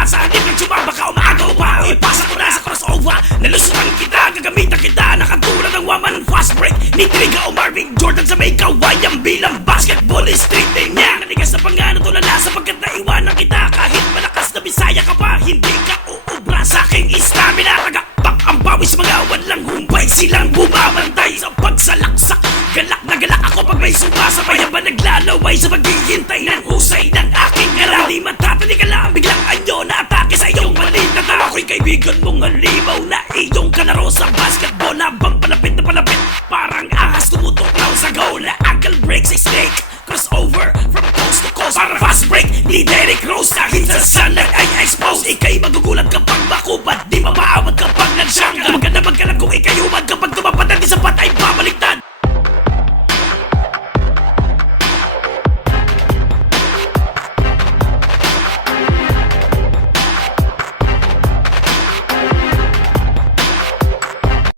pasa. Di pag sumamba ka, umaagaw pa. Ipasa ko na sa crossover. Nalusutan kita, gagamitan kita. Nakatulad ng woman fast break ni Triga o Marvin Jordan sa may kawayan bilang basketball street din niya. Nanigas na pangano tulala sapagkat naiwanan kita. Kahit malakas na bisaya ka pa, hindi ka uubra sa aking stamina. Tagapak ang pawis, mga walang humpay, silang bumabantay sa pagsalaksak. Galak na galak ako pag may sumasabay. Ba naglalaway sa paghihintay ng husay ng aking araw. Di matatali ka lang, biglang anyo na atake sa iyong maliit na tao. Ako'y kaibigan mong halimaw na iyong kalaro sa basketball. Habang palapit na palapit, parang ahas tumutuklaw sa goal. Na ankle breaks a snake, crossover from coast to coast. Para fast break ni Derrick Rose, dahil sa sunlight ay expose. Ika'y magugulat kapag makubad, di mapaawat kapag nagsiyang. Maganda magkalab kung ika'y umad